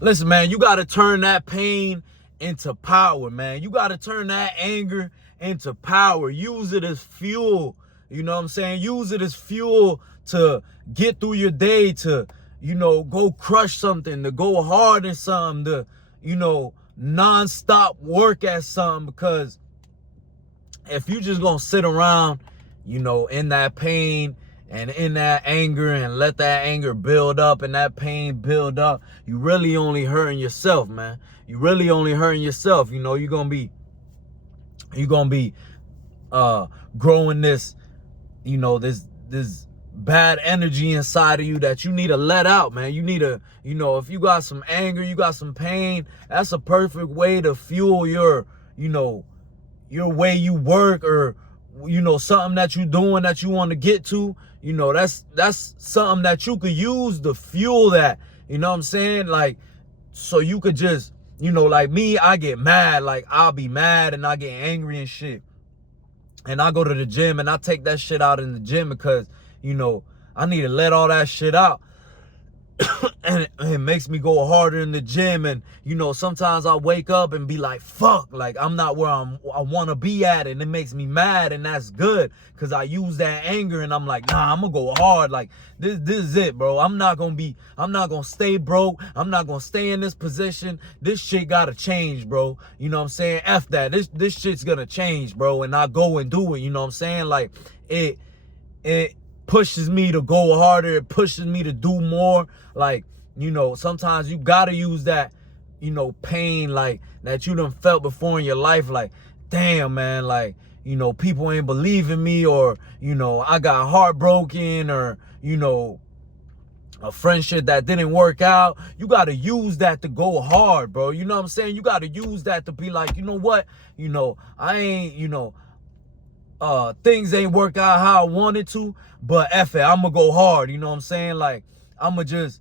Listen, man, you got to turn that pain into power, man. You got to turn that anger into power. Use it as fuel. You know what I'm saying? Use it as fuel to get through your day, to, go crush something, to go hard in something, to, non-stop work at something. Because if you just gonna sit around, in that pain and in that anger and let that anger build up and that pain build up, you really only hurting yourself, man. You really only hurting yourself. You're gonna be growing this, this bad energy inside of you that you need to let out, man. You need to, if you got some anger, you got some pain, that's a perfect way to fuel your way you work, or something that you're doing that you want to get to. That's something that you could use to fuel that. You know what I'm saying? Like, so you could just, like me, I get mad. Like, I'll be mad and I get angry and shit, and I go to the gym and I take that shit out in the gym because I need to let all that shit out. And it makes me go harder in the gym. And sometimes I wake up and be like, fuck, like I'm not where I want to be at, and it makes me mad. And that's good, because I use that anger and I'm like, nah, I'm gonna go hard. Like, this is it, bro. I'm not gonna stay broke. I'm not gonna stay in this position. This shit gotta change, bro. You know what I'm saying? F that. This shit's gonna change, bro. And I go and do it. You know what I'm saying? Like, it pushes me to go harder. It pushes me to do more. Like, sometimes you gotta use that, pain, like, that you done felt before in your life. Like, damn, man, like, people ain't believing me, or, I got heartbroken, or, a friendship that didn't work out. You gotta use that to go hard, bro. You know what I'm saying? You gotta use that to be like, you know what? I ain't, things ain't work out how I wanted to, but F it, I'm gonna go hard. You know what I'm saying? Like, I'm gonna just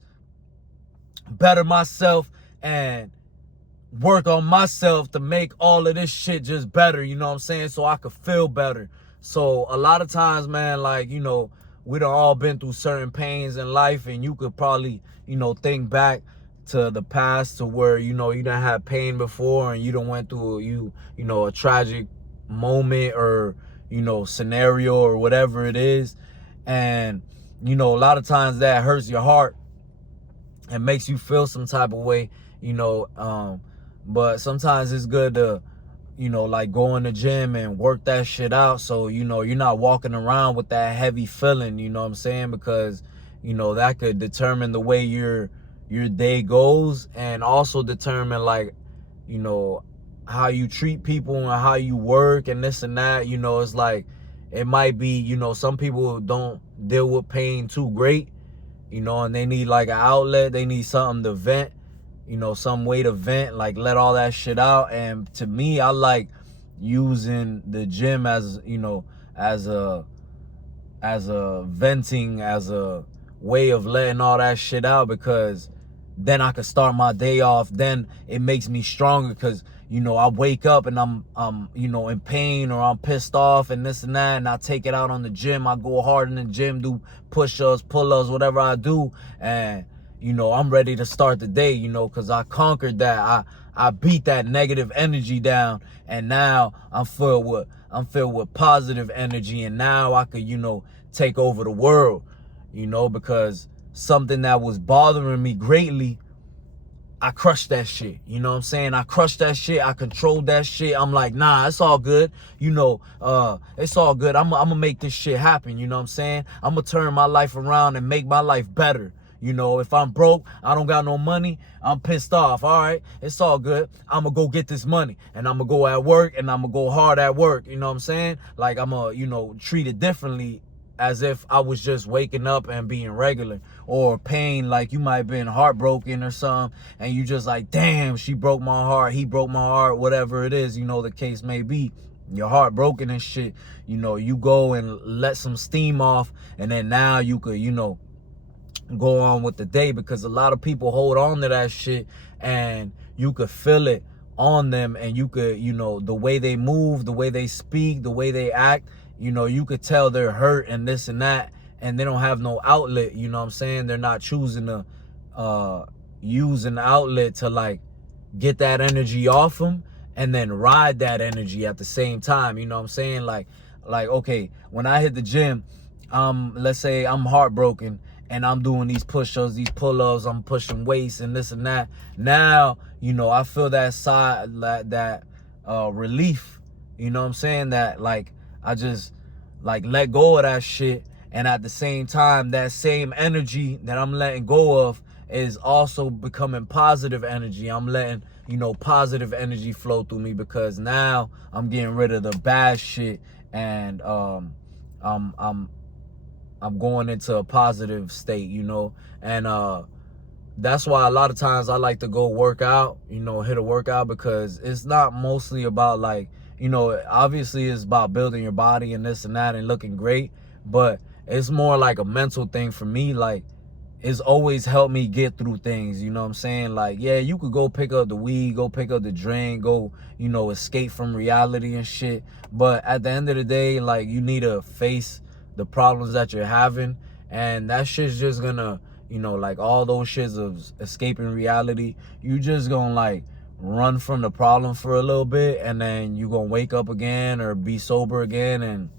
better myself and work on myself to make all of this shit just better. You know what I'm saying? So I could feel better. So a lot of times, man, like, we done all been through certain pains in life, and you could probably, think back to the past to where, you done had pain before, and you done went through a tragic moment, or scenario, or whatever it is. And a lot of times that hurts your heart and makes you feel some type of way, but sometimes it's good to like go in the gym and work that shit out, so you're not walking around with that heavy feeling. You know what I'm saying? Because that could determine the way your day goes, and also determine, like, how you treat people and how you work and this and that. It's like, it might be, some people don't deal with pain too great, and they need like an outlet. They need something to vent, some way to vent, like let all that shit out. And to me, I like using the gym as, as a venting, as a way of letting all that shit out, because then I could start my day off. Then it makes me stronger, because I wake up and I'm in pain, or I'm pissed off and this and that, and I take it out on the gym. I go hard in the gym, do push-ups, pull-ups, whatever I do, and I'm ready to start the day, because I conquered that. I beat that negative energy down, and now I'm filled with positive energy, and now I could take over the world, because something that was bothering me greatly, I crushed that shit. You know what I'm saying? I crushed that shit. I controlled that shit. I'm like, nah, it's all good. It's all good. I'm gonna make this shit happen. You know what I'm saying? I'm gonna turn my life around and make my life better. If I'm broke, I don't got no money, I'm pissed off. All right, it's all good. I'm gonna go get this money, and I'm gonna go at work, and I'm gonna go hard at work. You know what I'm saying? Like, I'm gonna, treat it differently, as if I was just waking up and being regular. Or pain, like you might have been heartbroken or something, and you just like, damn, she broke my heart, he broke my heart, whatever it is, the case may be. Your heart broken and shit, you go and let some steam off, and then now you could, go on with the day. Because a lot of people hold on to that shit, and you could feel it on them, and you could, the way they move, the way they speak, the way they act, you could tell they're hurt and this and that, and they don't have no outlet. You know what I'm saying? They're not choosing to use an outlet to like get that energy off them and then ride that energy at the same time. You know what I'm saying? Like okay, when I hit the gym, let's say I'm heartbroken and I'm doing these push-ups, these pull-ups, I'm pushing weights and this and that. Now, you know, I feel that side, that relief. You know what I'm saying? That like I just like let go of that shit, and at the same time, that same energy that I'm letting go of is also becoming positive energy. I'm letting, you know, positive energy flow through me, because now I'm getting rid of the bad shit, and I'm I'm going into a positive state, you know. And that's why a lot of times I like to go work out, you know, hit a workout, because it's not mostly about like, you know, obviously it's about building your body and this and that and looking great, but it's more like a mental thing for me. Like, it's always helped me get through things, you know what I'm saying? Like, yeah, you could go pick up the weed, go pick up the drink, go, you know, escape from reality and shit, but at the end of the day, like, you need to face the problems that you're having, and that shit's just gonna, you know, like, all those shits of escaping reality, you just gonna like run from the problem for a little bit, and then you gonna wake up again or be sober again, and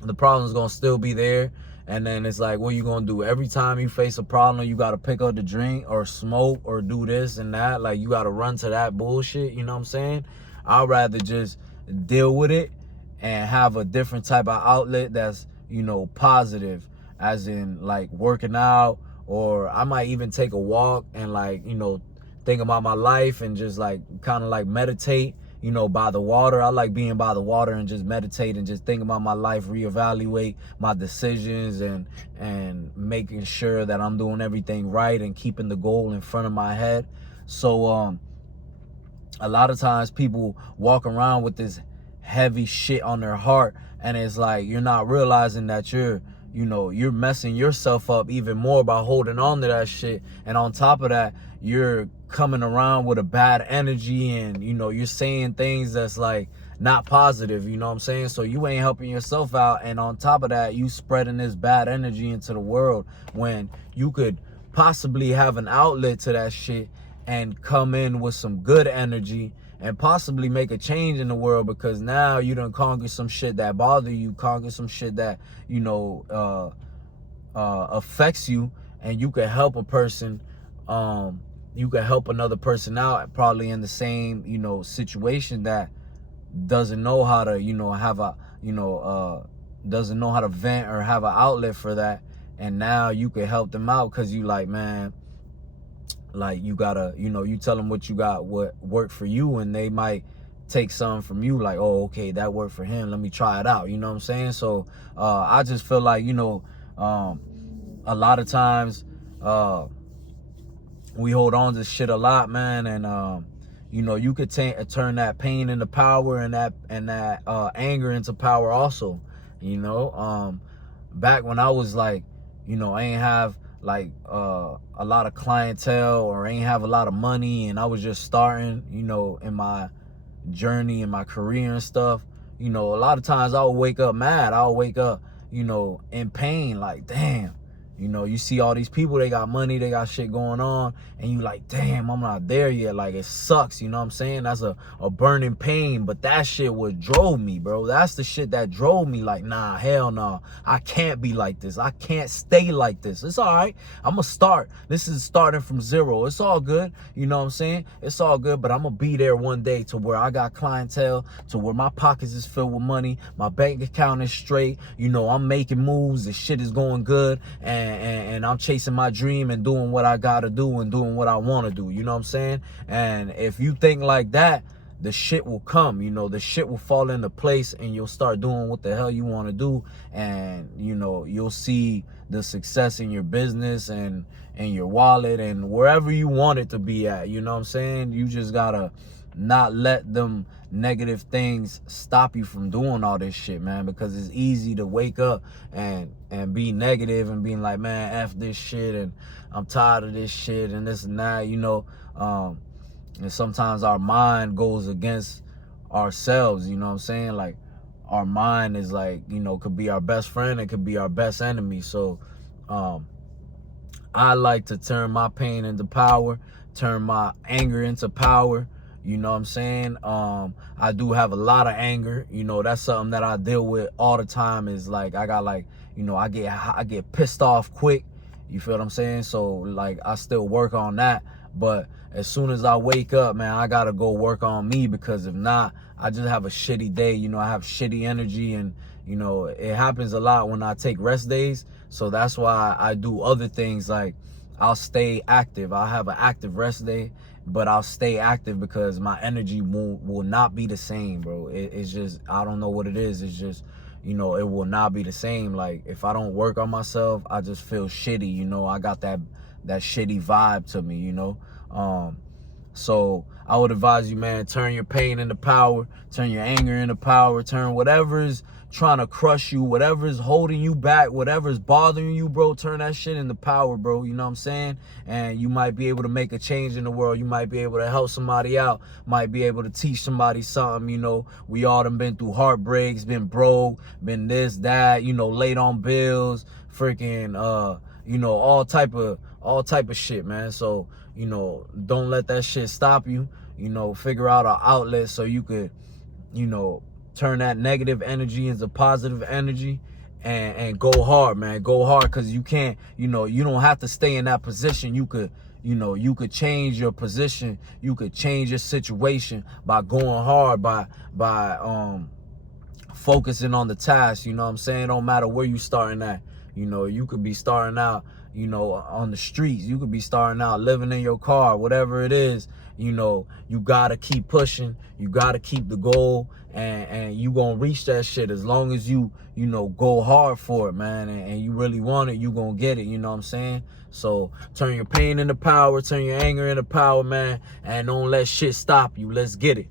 the problem's gonna still be there. And then it's like, what you gonna do? Every time you face a problem, you gotta pick up the drink or smoke or do this and that. Like, you gotta run to that bullshit, you know what I'm saying? I'd rather just deal with it and have a different type of outlet that's, you know, positive, as in like working out, or I might even take a walk and like, you know, think about my life and just like kind of like meditate, you know, by the water. I like being by the water and just meditate and just think about my life, reevaluate my decisions, and making sure that I'm doing everything right and keeping the goal in front of my head. So a lot of times people walk around with this heavy shit on their heart, and it's like you're not realizing that you're, you know, you're messing yourself up even more by holding on to that shit. And on top of that, you're coming around with a bad energy, and, you know, you're saying things that's like not positive, you know what I'm saying? So you ain't helping yourself out, and on top of that, you spreading this bad energy into the world, when you could possibly have an outlet to that shit and come in with some good energy and possibly make a change in the world, because now you done conquer some shit that bother you, conquer some shit that, you know, affects you, and you could help a person, you could help another person out probably in the same, you know, situation, that doesn't know how to, you know, have a, you know, doesn't know how to vent or have an outlet for that. And now you could help them out, because you like, man, like, you gotta, you know, you tell them what you got, what worked for you, and they might take something from you, like, oh, okay, that worked for him, let me try it out, you know what I'm saying? So I just feel like, you know, a lot of times we hold on to shit a lot, man, and you know, you could turn that pain into power, and that anger into power also, you know. Back when I was like, you know, I ain't have like a lot of clientele, or ain't have a lot of money, and I was just starting, you know, in my journey, in my career and stuff. You know, a lot of times I would wake up mad, I would wake up, you know, in pain, like, damn, you know, you see all these people, they got money, they got shit going on, and you like, damn, I'm not there yet. Like, it sucks, you know what I'm saying? That's a burning pain. But that shit what drove me, bro. That's the shit that drove me. Like, nah, hell no, I can't be like this, I can't stay like this. It's all right, I'm gonna start. This is starting from zero. It's all good, you know what I'm saying? It's all good, but I'm gonna be there one day to where I got clientele, to where my pockets is filled with money, my bank account is straight, you know, I'm making moves, the shit is going good, and I'm chasing my dream and doing what I gotta do and doing what I want to do, you know what I'm saying? And if you think like that, the shit will come, you know, the shit will fall into place, and you'll start doing what the hell you want to do, and, you know, you'll see the success in your business and your wallet and wherever you want it to be at, you know what I'm saying? You just gotta not let them negative things stop you from doing all this shit, man, because it's easy to wake up and be negative and being like, man, F this shit, and I'm tired of this shit and this and that, you know. And sometimes our mind goes against ourselves, you know what I'm saying? Like, our mind is like, you know, could be our best friend, it could be our best enemy. So I like to turn my pain into power, turn my anger into power. You know what I'm saying? I do have a lot of anger. You know, that's something that I deal with all the time. Is like I got like, you know, I get pissed off quick. You feel what I'm saying? So like I still work on that. But as soon as I wake up, man, I gotta go work on me, because if not, I just have a shitty day. You know, I have shitty energy, and you know, it happens a lot when I take rest days. So that's why I do other things, like I'll stay active. I'll have an active rest day, but I'll stay active because my energy will not be the same, bro. It's just, I don't know what it is. It's just, you know, it will not be the same. Like if I don't work on myself, I just feel shitty. You know, I got that shitty vibe to me, you know. So I would advise you, man, turn your pain into power, turn your anger into power, turn whatever is trying to crush you, whatever is holding you back, whatever is bothering you, bro, turn that shit into power, bro. You know what I'm saying? And you might be able to make a change in the world. You might be able to help somebody out, might be able to teach somebody something. You know, we all done been through heartbreaks, been broke, been this, that, you know, late on bills, freaking, you know, all type of shit, man. So, you know, don't let that shit stop you. You know, figure out an outlet so you could, you know, turn that negative energy into positive energy, and go hard, man. Go hard, because you can't, you know, you don't have to stay in that position. You could, you know, you could change your position. You could change your situation by going hard, by focusing on the task. You know what I'm saying? Don't matter where you starting at. You know, you could be starting out, you know, on the streets. You could be starting out living in your car, whatever it is. You know, you gotta keep pushing. You gotta keep the goal, and you gonna reach that shit as long as you know, go hard for it, man. And you really want it, you gonna get it. You know what I'm saying? So turn your pain into power, turn your anger into power, man, and don't let shit stop you. Let's get it.